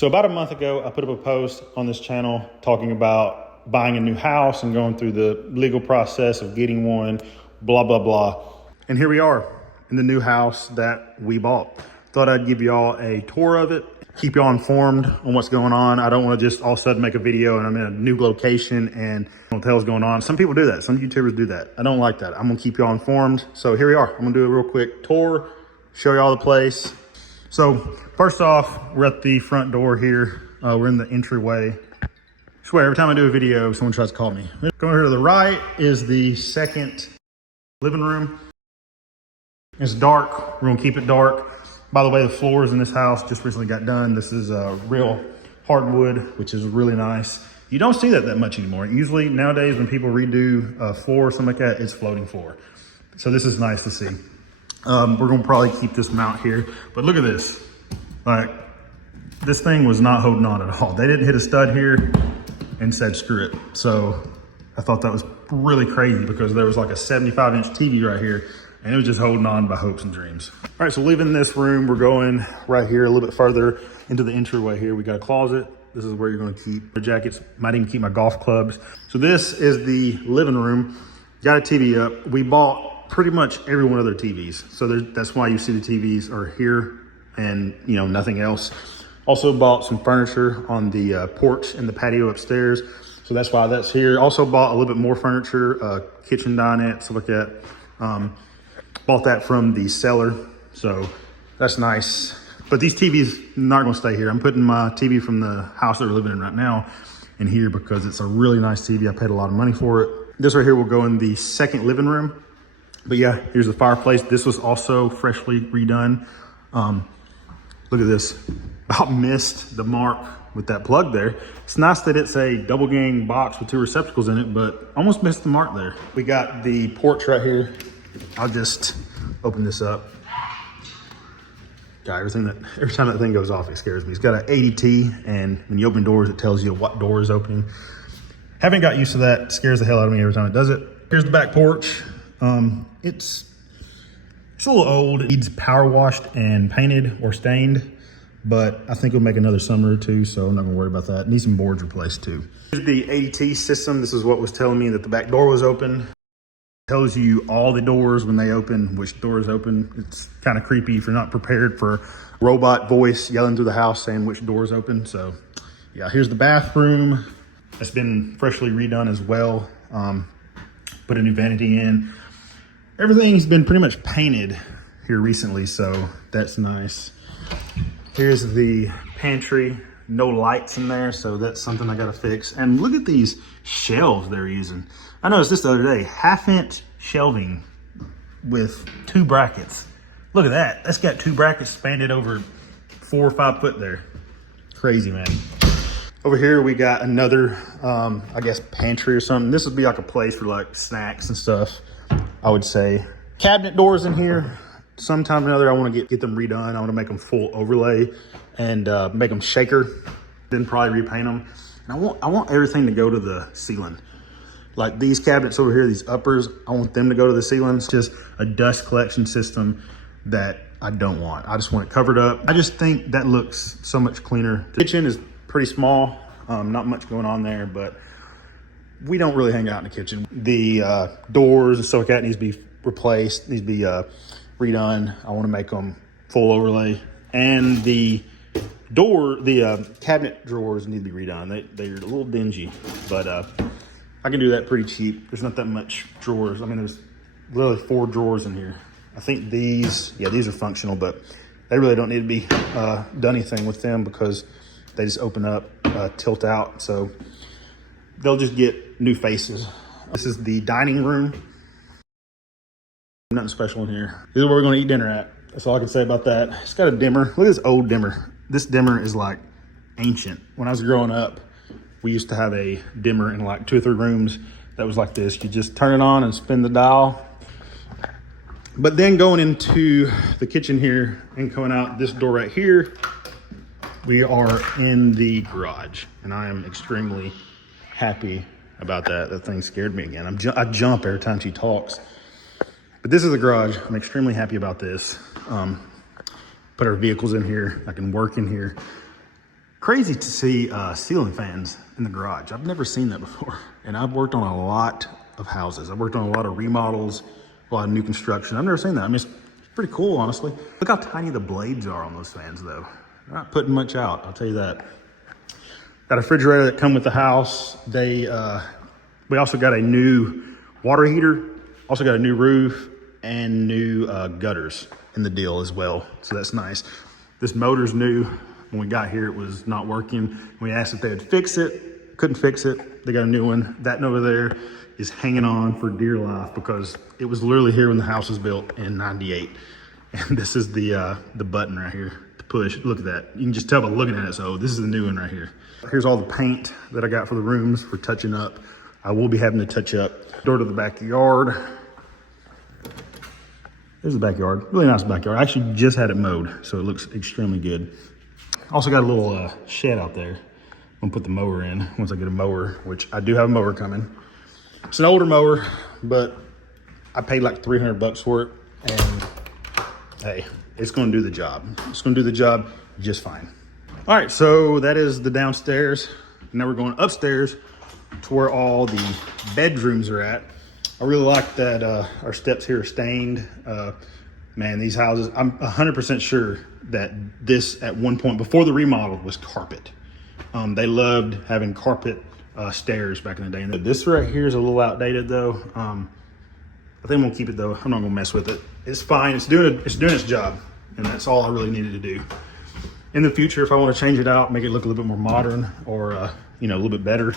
So about a month ago, I put up a post on this channel talking about buying a new house and going through the legal process of getting one, blah, blah, blah. And here we are in the new house that we bought. Thought I'd give y'all a tour of it, keep y'all informed on what's going on. I don't want to just all of a sudden make a video and I'm in a new location and what the hell's going on. Some people do that. Some YouTubers do that. I don't like that. I'm going to keep y'all informed. So here we are. I'm going to do a real quick tour, show y'all the place. So first off, we're at the front door here. We're in the entryway. I swear, every time I do a video, someone tries to call me. Going here to the right is the second living room. It's dark. We're gonna keep it dark. By the way, the floors in this house just recently got done. This is real hardwood, which is really nice. You don't see that much anymore. Usually nowadays when people redo a floor or something like that, it's floating floor. So this is nice to see. We're gonna probably keep this mount here, but look at this. Like, this thing was not holding on at all. They didn't hit a stud here and said, screw it. So I thought that was really crazy because there was like a 75-inch TV right here and it was just holding on by hopes and dreams. All right, so leaving this room, we're going right here a little bit further into the entryway here. We got a closet. This is where you're gonna keep your jackets. Might even keep my golf clubs. So this is the living room. Got a TV up. We bought pretty much every one of their TVs. So that's why you see the TVs are here and nothing else. Also bought some furniture on the porch and the patio upstairs. So that's why that's here. Also bought a little bit more furniture, kitchen dinette, stuff like that. Bought that from the seller. So that's nice. But these TVs not gonna stay here. I'm putting my TV from the house that we're living in right now in here because it's a really nice TV. I paid a lot of money for it. This right here will go in the second living room. But yeah, here's the fireplace. This was also freshly redone. Look at this. About missed the mark with that plug there. It's nice that it's a double gang box with 2 receptacles in it, but almost missed the mark there. We got the porch right here. I'll just open this up. God, every time that thing goes off, it scares me. It's got an ADT, and when you open doors, it tells you what door is opening. Haven't got used to that. It scares the hell out of me every time it does it. Here's the back porch. It's a little old. It needs power washed and painted or stained, but I think it'll make another summer or two, so I'm not gonna worry about that. It needs some boards replaced too. Here's the ADT system. This is what was telling me that the back door was open. It tells you all the doors when they open, which doors open. It's kind of creepy if you're not prepared for robot voice yelling through the house saying which doors open. So yeah, here's the bathroom. It's been freshly redone as well. Put a new vanity in. Everything's been pretty much painted here recently, so that's nice. Here's the pantry. No lights in there, so that's something I gotta fix. And look at these shelves they're using. I noticed this the other day, 1/2-inch shelving with 2 brackets. Look at that. That's got 2 brackets spanned over 4 or 5 foot there. Crazy, man. Over here, we got another, I guess, pantry or something. This would be like a place for like snacks and stuff, I would say. Cabinet doors in here. Sometime or another, I want to get them redone. I want to make them full overlay and make them shaker, then probably repaint them. And I want everything to go to the ceiling. Like these cabinets over here, these uppers, I want them to go to the ceiling. It's just a dust collection system that I don't want. I just want it covered up. I just think that looks so much cleaner. The kitchen is pretty small, not much going on there, but we don't really hang out in the kitchen. The doors and stuff like that needs to be replaced, needs to be redone. I want to make them full overlay. And the cabinet drawers need to be redone. They're a little dingy, but I can do that pretty cheap. There's not that much drawers. I mean, there's literally 4 drawers in here. I think these are functional, but they really don't need to be done anything with them because they just open up, tilt out. So they'll just get new faces. This is the dining room. Nothing special in here. This is where we're gonna eat dinner at. That's all I can say about that. It's got a dimmer. Look at this old dimmer. This dimmer is like ancient. When I was growing up, we used to have a dimmer in like 2 or 3 rooms that was like this. You just turn it on and spin the dial. But then going into the kitchen here and coming out this door right here, we are in the garage, and I am extremely happy about that. That thing scared me again. I jump every time she talks. But this is the garage. I'm extremely happy about this. Put our vehicles in here. I can work in here. Crazy to see ceiling fans in the garage. I've never seen that before. And I've worked on a lot of houses. I've worked on a lot of remodels, a lot of new construction. I've never seen that. I mean, it's pretty cool, honestly. Look how tiny the blades are on those fans, though. They're not putting much out, I'll tell you that. Got a refrigerator that come with the house. We also got a new water heater, also got a new roof and new gutters in the deal as well. So that's nice. This motor's new. When we got here, it was not working. We asked if they would fix it, couldn't fix it. They got a new one. That over there is hanging on for dear life because it was literally here when the house was built in '98. And this is the button right here to push. Look at that. You can just tell by looking at it. So this is the new one right here. Here's all the paint that I got for the rooms for touching up. I will be having to touch up. Door to the backyard. There's the backyard. Really nice backyard. I actually just had it mowed, so it looks extremely good. Also got a little shed out there. I'm gonna put the mower in once I get a mower, which I do have a mower coming. It's an older mower, but I paid like 300 bucks for it, and hey, it's gonna do the job. It's gonna do the job just fine. All right, so that is the downstairs. Now we're going upstairs to where all the bedrooms are at. I really like that our steps here are stained. Man, these houses, I'm 100% sure that this at one point before the remodel was carpet. They loved having carpet stairs back in the day. And this right here is a little outdated though. I think I'm gonna keep it though. I'm not gonna mess with it. It's fine, it's doing its job. And that's all I really needed to do. In the future, if I want to change it out, make it look a little bit more modern or you know, a little bit better.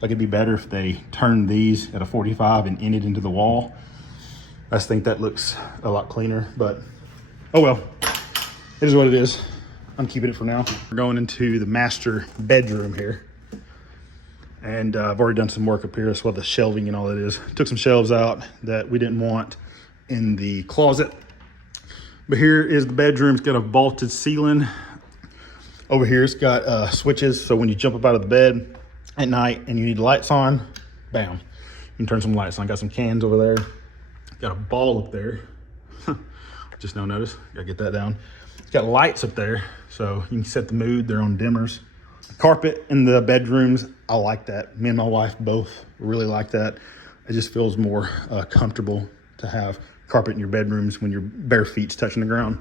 Like it'd be better if they turned these at a 45 and ended into the wall. I just think that looks a lot cleaner, but oh well, it is what it is. I'm keeping it for now. We're going into the master bedroom here. And I've already done some work up here. That's what the shelving and all that is. Took some shelves out that we didn't want in the closet. But here is the bedroom. It's got a vaulted ceiling. Over here, it's got switches. So when you jump up out of the bed at night and you need lights on, bam, you can turn some lights on. Got some cans over there. Got a ball up there. Just no notice. Gotta get that down. It's got lights up there, so you can set the mood. They're on dimmers. Carpet in the bedrooms, I like that. Me and my wife both really like that. It just feels more comfortable to have carpet in your bedrooms when your bare feet's touching the ground.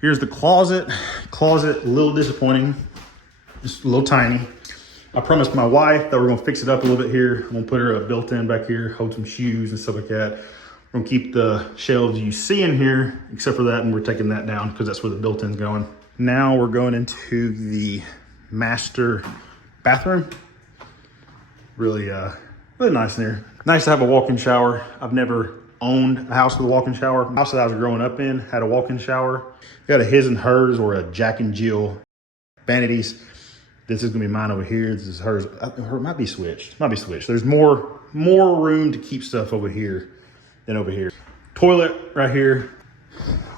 Here's the closet. Closet, a little disappointing. Just a little tiny. I promised my wife that we're gonna fix it up a little bit here. I'm gonna put her a built-in back here, hold some shoes and stuff like that. We're gonna keep the shelves you see in here, except for that, and we're taking that down because that's where the built-in's going. Now we're going into the master bathroom. Really, really nice in here. Nice to have a walk-in shower. I've never owned a house with a walk-in shower. The house that I was growing up in had a walk-in shower. Got a his and hers or a Jack and Jill vanities. This is gonna be mine over here. This is hers. It might be switched. Might be switched. There's more room to keep stuff over here than over here. Toilet right here.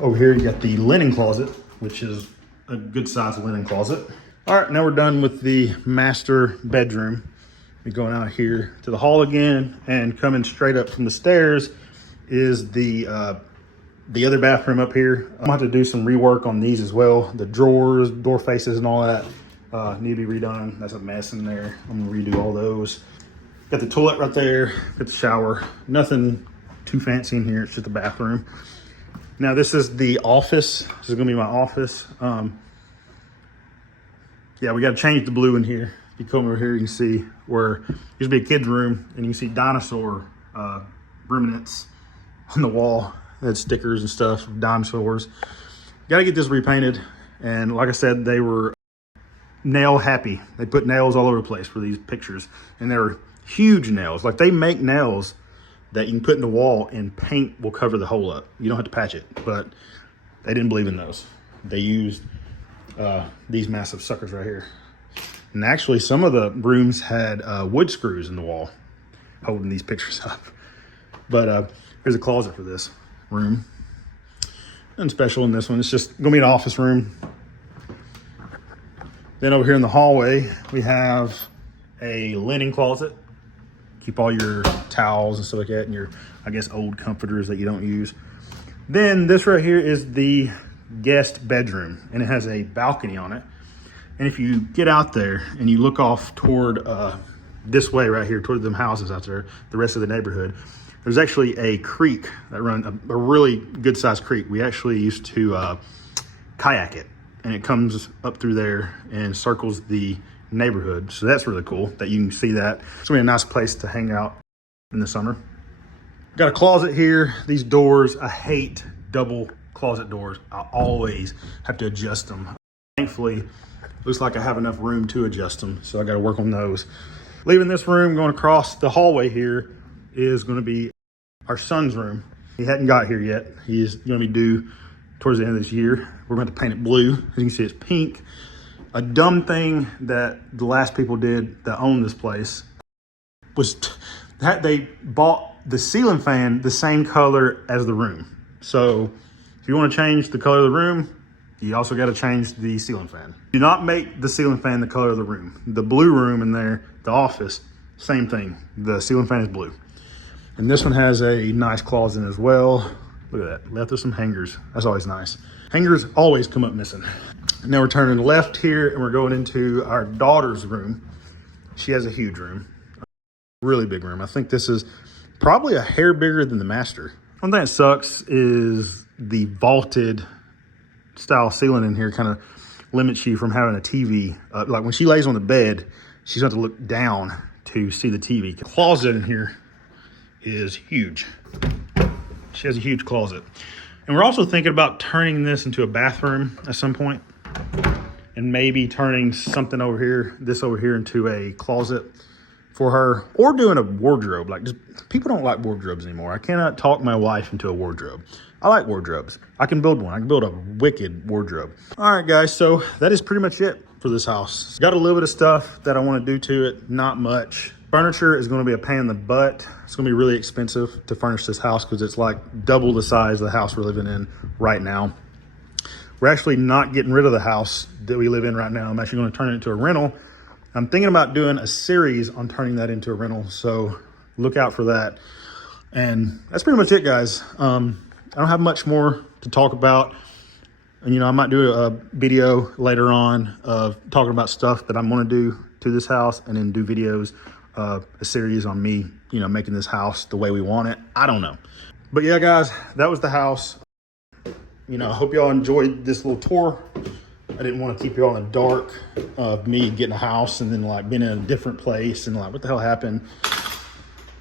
Over here you got the linen closet, which is a good size linen closet. All right, now we're done with the master bedroom. We're going out here to the hall again, and coming straight up from the stairs is the other bathroom up here. I'm gonna have to do some rework on these as well. The drawers, door faces and all that need to be redone. That's a mess in there. I'm gonna redo all those. Got the toilet right there, got the shower. Nothing too fancy in here, it's just a bathroom. Now this is the office. This is gonna be my office. Yeah, we gotta change the blue in here. If you come over here, you can see where used to be a kid's room, and you can see dinosaur ruminants on the wall. They had stickers and stuff, dinosaurs. Gotta get this repainted. And like I said, they were nail happy. They put nails all over the place for these pictures, and they were huge nails. Like they make nails that you can put in the wall and paint will cover the hole up. You don't have to patch it, but they didn't believe in those. They used these massive suckers right here. And actually some of the rooms had wood screws in the wall holding these pictures up. But here's a closet for this room. Nothing special in this one. It's just gonna be an office room. Then over here in the hallway, we have a linen closet. Keep all your towels and stuff like that, and your, I guess, old comforters that you don't use. Then this right here is the guest bedroom, and it has a balcony on it. And if you get out there and you look off toward this way right here, toward them houses out there, the rest of the neighborhood, there's actually a creek that runs, a really good sized creek. We actually used to kayak it, and it comes up through there and circles the neighborhood. So that's really cool that you can see that. It's gonna be a nice place to hang out in the summer. Got a closet here. These doors, I hate double closet doors. I always have to adjust them. Thankfully, looks like I have enough room to adjust them, so I got to work on those. Leaving this room, going across the hallway here is going to be our son's room. He hadn't got here yet. He's going to be due towards the end of this year. We're going to paint it blue. As you can see, it's pink. A dumb thing that the last people did that owned this place was that they bought the ceiling fan the same color as the room. So if you want to change the color of the room, you also got to change the ceiling fan. Do not make the ceiling fan the color of the room. The blue room in there, the office, same thing. The ceiling fan is blue. And this one has a nice closet in as well. Look at that, left with some hangers. That's always nice. Hangers always come up missing. Now we're turning left here and we're going into our daughter's room. She has a huge room, a really big room. I think this is probably a hair bigger than the master. One thing that sucks is the vaulted style ceiling in here kind of limits you from having a TV. Like when she lays on the bed, she's going to look down to see the TV. The closet in here is huge. She has a huge closet. And we're also thinking about turning this into a bathroom at some point, and maybe turning something over here, this over here, into a closet for her, or doing a wardrobe. Like, just, people don't like wardrobes anymore. I cannot talk my wife into a wardrobe. I like wardrobes. I can build one. I can build a wicked wardrobe. All right, guys, so that is pretty much it for this house. Got a little bit of stuff that I want to do to it, not much. Furniture is going to be a pain in the butt. It's going to be really expensive to furnish this house because it's like double the size of the house we're living in right now. We're actually not getting rid of the house that we live in right now. I'm actually going to turn it into a rental. I'm thinking about doing a series on turning that into a rental, so look out for that. And that's pretty much it, guys. I don't have much more to talk about. And, you know, I might do a video later on of talking about stuff that I'm going to do to this house, and then do videos, a series on me, you know, making this house the way we want it. I don't know. But yeah, guys, that was the house. You know, I hope y'all enjoyed this little tour. I didn't want to keep you all in the dark of me getting a house and then like being in a different place and like, what the hell happened?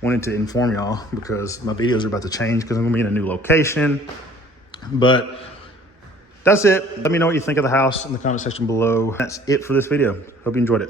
Wanted to inform y'all because my videos are about to change because I'm gonna be in a new location. But that's it. Let me know what you think of the house in the comment section below. That's it for this video. Hope you enjoyed it.